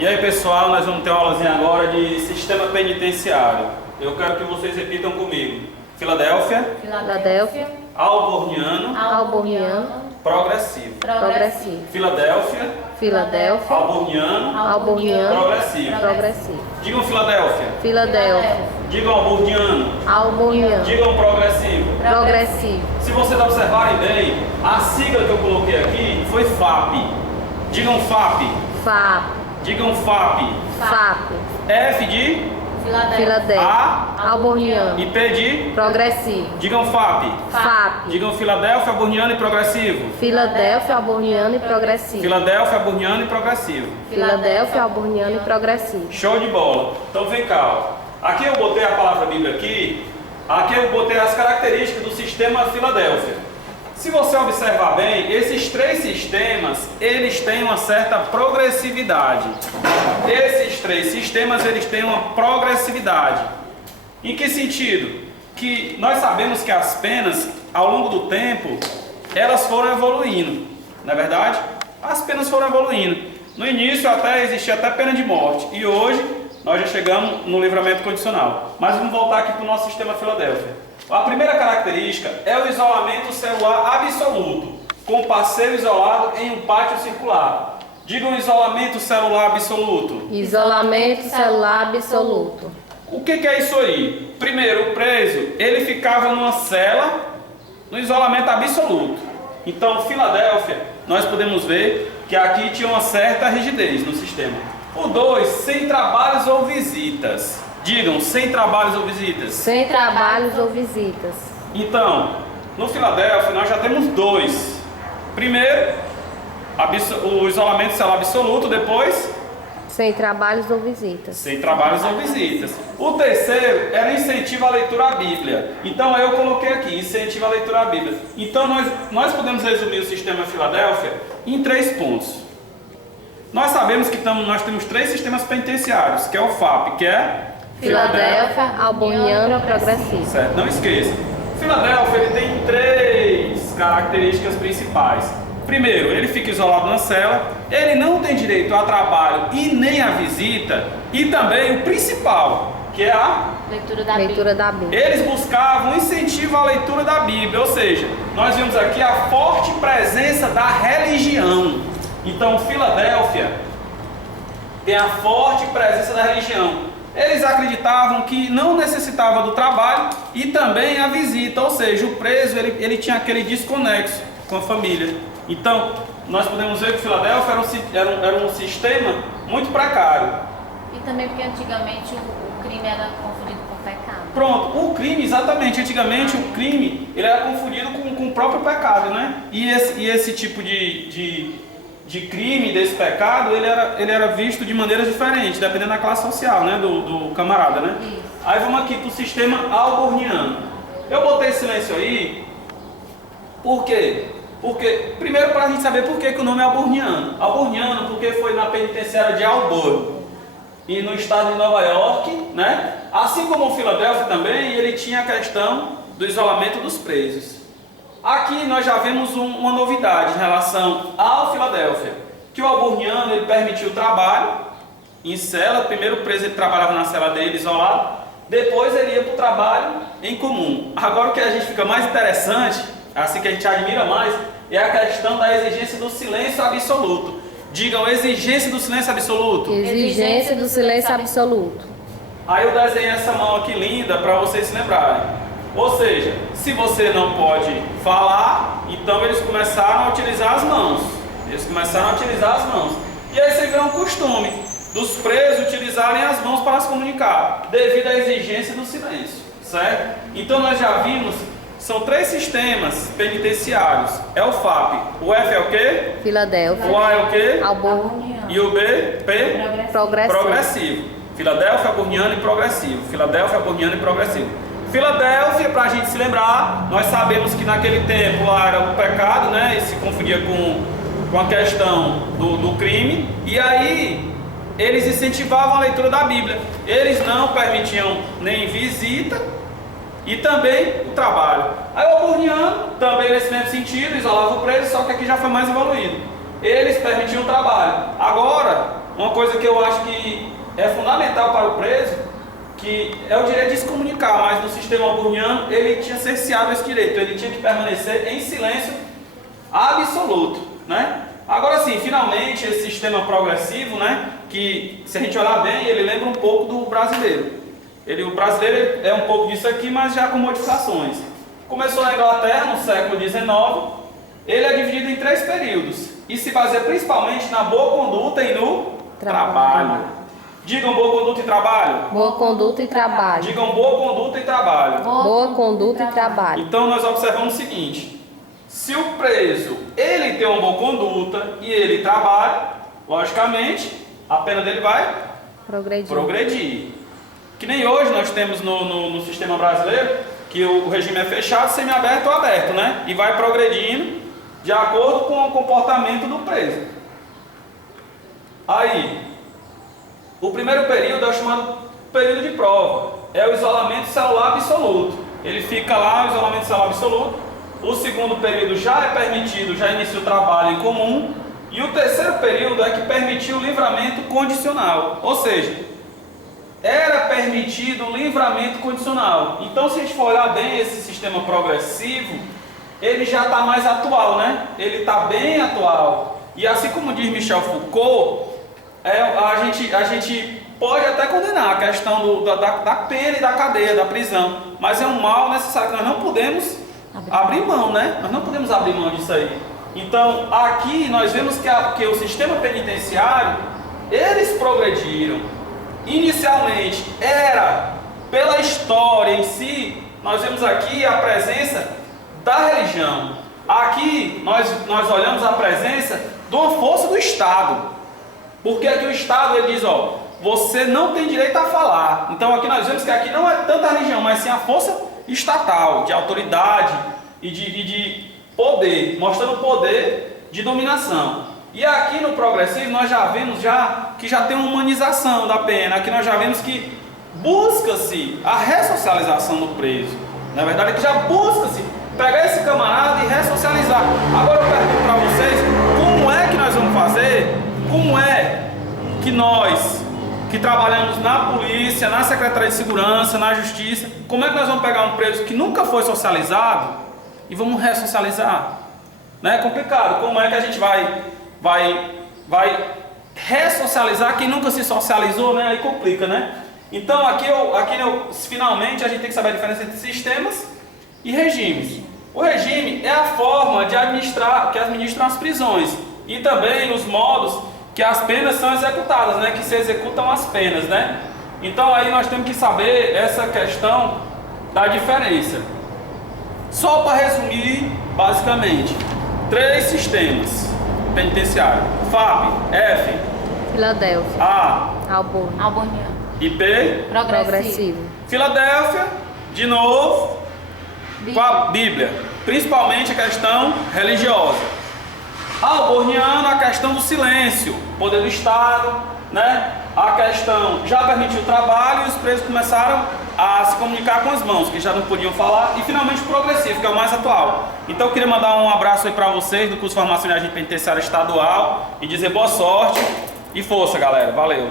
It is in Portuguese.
E aí pessoal, nós vamos ter uma aulazinha agora de sistema penitenciário. Eu quero que vocês repitam comigo. Filadélfia, Filadélfia, Alborniano, Alborniano, progressivo. progressivo. Filadélfia, Filadélfia, Alborniano, Alborniano, progressivo. progressivo. Digam Filadélfia, Filadélfia, digam Alborniano, Alborniano, digam progressivo. progressivo. Se vocês observarem bem, a sigla que eu coloquei aqui foi FAP. Digam FAP, FAP, digam FAP. FAP, F de Filadélfia, A Alborniano, e P de... progressivo. Digam FAP. FAP, Digam Filadélfia, Alborniano e progressivo. Filadélfia, Alborniano e progressivo. Filadélfia, Alborniano e progressivo. Filadélfia, Alborniano e progressivo. Show de bola. Então vem cá, ó. Aqui eu botei a palavra Bíblia aqui eu botei as características do sistema Filadélfia. Se você observar bem, esses três sistemas, eles têm uma certa progressividade. Esses três sistemas, eles têm uma progressividade. Em que sentido? Que nós sabemos que as penas, ao longo do tempo, elas foram evoluindo. Não é verdade? As penas foram evoluindo. No início até existia até pena de morte. E hoje nós já chegamos no livramento condicional. Mas vamos voltar aqui para o nosso sistema Filadélfia. A primeira característica é o isolamento celular absoluto, com passeio isolado em um pátio circular. Digam isolamento celular absoluto. Isolamento celular absoluto. O que é isso aí? Primeiro, o preso, ele ficava numa cela no isolamento absoluto. Então, Filadélfia, nós podemos ver que aqui tinha uma certa rigidez no sistema. O 2, sem trabalhos ou visitas. Digam, sem trabalhos ou visitas. Sem trabalhos ou visitas. Então, no Filadélfia nós já temos 2. Primeiro, o isolamento celular absoluto, depois... Sem trabalhos ou visitas. Sem trabalhos ou visitas. O terceiro era incentivo à leitura à Bíblia. Então eu coloquei aqui, incentivo à leitura à Bíblia. Então nós podemos resumir o sistema Filadélfia em 3 pontos. Nós sabemos que nós temos 3 sistemas penitenciários, que é o FAP, que é... Filadélfia, Alborniano e progressivo. Certo, não esqueça. Filadélfia ele tem 3 características principais. Primeiro, ele fica isolado na cela, ele não tem direito a trabalho e nem a visita, e também o principal, que é a leitura da Bíblia. Eles buscavam incentivo à leitura da Bíblia, ou seja, nós vimos aqui a forte presença da religião. Então, Filadélfia tem a forte presença da religião. Eles acreditavam que não necessitava do trabalho e também a visita, ou seja, o preso ele tinha aquele desconexo com a família. Então, nós podemos ver que Filadélfia era um sistema muito precário. E também porque antigamente o crime era confundido com pecado. Pronto, o crime, exatamente, antigamente o crime ele era confundido com o próprio pecado, né? E esse tipo de crime, desse pecado, ele era visto de maneiras diferentes, dependendo da classe social, né, do camarada, né? Isso. Aí vamos aqui para o sistema alborniano. Eu botei silêncio aí, por quê? Porque, primeiro para a gente saber por que o nome é alborniano. Alborniano porque foi na penitenciária de Auburn, e no estado de Nova York, né? Assim como o Filadélfia também, ele tinha a questão do isolamento dos presos. Aqui nós já vemos uma novidade em relação ao Filadélfia, que o alborniano ele permitiu o trabalho em cela. Primeiro o preso ele trabalhava na cela dele isolado, depois ele ia para o trabalho em comum. Agora o que a gente fica mais interessante, assim que a gente admira mais, é a questão da exigência do silêncio absoluto. Digam, exigência do silêncio absoluto. Exigência do silêncio absoluto. Aí eu desenhei essa mão aqui linda para vocês se lembrarem. Ou seja, se você não pode falar, então eles começaram a utilizar as mãos. E aí você vê um costume dos presos utilizarem as mãos para se comunicar, devido à exigência do silêncio, certo? Então nós já vimos, são 3 sistemas penitenciários. É o FAP. O F é o quê? Filadélfia, O A é o quê? Alborniano E o B? P? progressivo. Progressivo. Filadélfia, Alborniano e progressivo. Filadélfia, Alborniano e progressivo. Filadélfia, para a gente se lembrar, nós sabemos que naquele tempo lá era o pecado, né? E se confundia com a questão do crime. E aí eles incentivavam a leitura da Bíblia. Eles não permitiam nem visita e também o trabalho. Aí o alborniano, também nesse mesmo sentido, isolava o preso, só que aqui já foi mais evoluído. Eles permitiam o trabalho. Agora, uma coisa que eu acho que é fundamental para o preso, que é o direito de se comunicar, mas no sistema auburniano ele tinha cerceado esse direito, ele tinha que permanecer em silêncio absoluto, né? Agora sim, finalmente esse sistema progressivo, né, que se a gente olhar bem, ele lembra um pouco do brasileiro. O brasileiro é um pouco disso aqui, mas já com modificações. Começou na Inglaterra no século XIX, ele é dividido em 3 períodos e se baseia principalmente na boa conduta e no trabalho. Digam boa conduta e trabalho. Boa conduta e trabalho. Digam boa conduta e trabalho. Boa conduta e trabalho. Então nós observamos o seguinte: se o preso ele tem uma boa conduta e ele trabalha, logicamente a pena dele vai progredir. Que nem hoje nós temos no sistema brasileiro, que o regime é fechado, semiaberto ou aberto, né? E vai progredindo de acordo com o comportamento do preso. Aí, o primeiro período é o chamado período de prova, é o isolamento celular absoluto. Ele fica lá, o isolamento celular absoluto. O segundo período já é permitido, já inicia o trabalho em comum. E o terceiro período é que permitiu o livramento condicional, ou seja, era permitido o livramento condicional. Então, se a gente for olhar bem esse sistema progressivo, ele já está mais atual, né? Ele está bem atual. E assim como diz Michel Foucault, a gente pode até condenar a questão da pena e da cadeia, da prisão, mas é um mal necessário que nós não podemos abrir mão, né? Nós não podemos abrir mão disso aí. Então, aqui nós vemos que o sistema penitenciário, eles progrediram. Inicialmente, era pela história em si, nós vemos aqui a presença da religião. Aqui nós olhamos a presença de uma força do Estado. Porque aqui o Estado ele diz, ó, você não tem direito a falar. Então aqui nós vemos que aqui não é tanta a religião, mas sim a força estatal, de autoridade e de poder, mostrando o poder de dominação. E aqui no progressivo nós já vemos que já tem uma humanização da pena. Aqui nós já vemos que busca-se a ressocialização do preso. Na verdade, aqui já busca-se pegar esse camarada e ressocializar. Agora eu pergunto para vocês, como é que nós vamos fazer? Como é que nós, que trabalhamos na polícia, na Secretaria de Segurança, na Justiça, como é que nós vamos pegar um preso que nunca foi socializado e vamos ressocializar? Não é complicado. Como é que a gente vai ressocializar quem nunca se socializou, né? Aí complica, né? Então finalmente a gente tem que saber a diferença entre sistemas e regimes. O regime é a forma de administram as prisões e também os modos que as penas são executadas, né? Que se executam as penas, né? Então aí nós temos que saber essa questão da diferença. Só para resumir, basicamente, 3 sistemas penitenciários: FAP, F, Filadélfia, A, Auburniano. e P, progressivo. Filadélfia, de novo, com a Bíblia, principalmente a questão religiosa. Auburniano, a questão do silêncio, poder do Estado, né? A questão já permitiu o trabalho e os presos começaram a se comunicar com as mãos, que já não podiam falar, e finalmente o progressivo, que é o mais atual. Então eu queria mandar um abraço aí para vocês do curso de formação de agente penitenciário estadual e dizer boa sorte e força, galera. Valeu.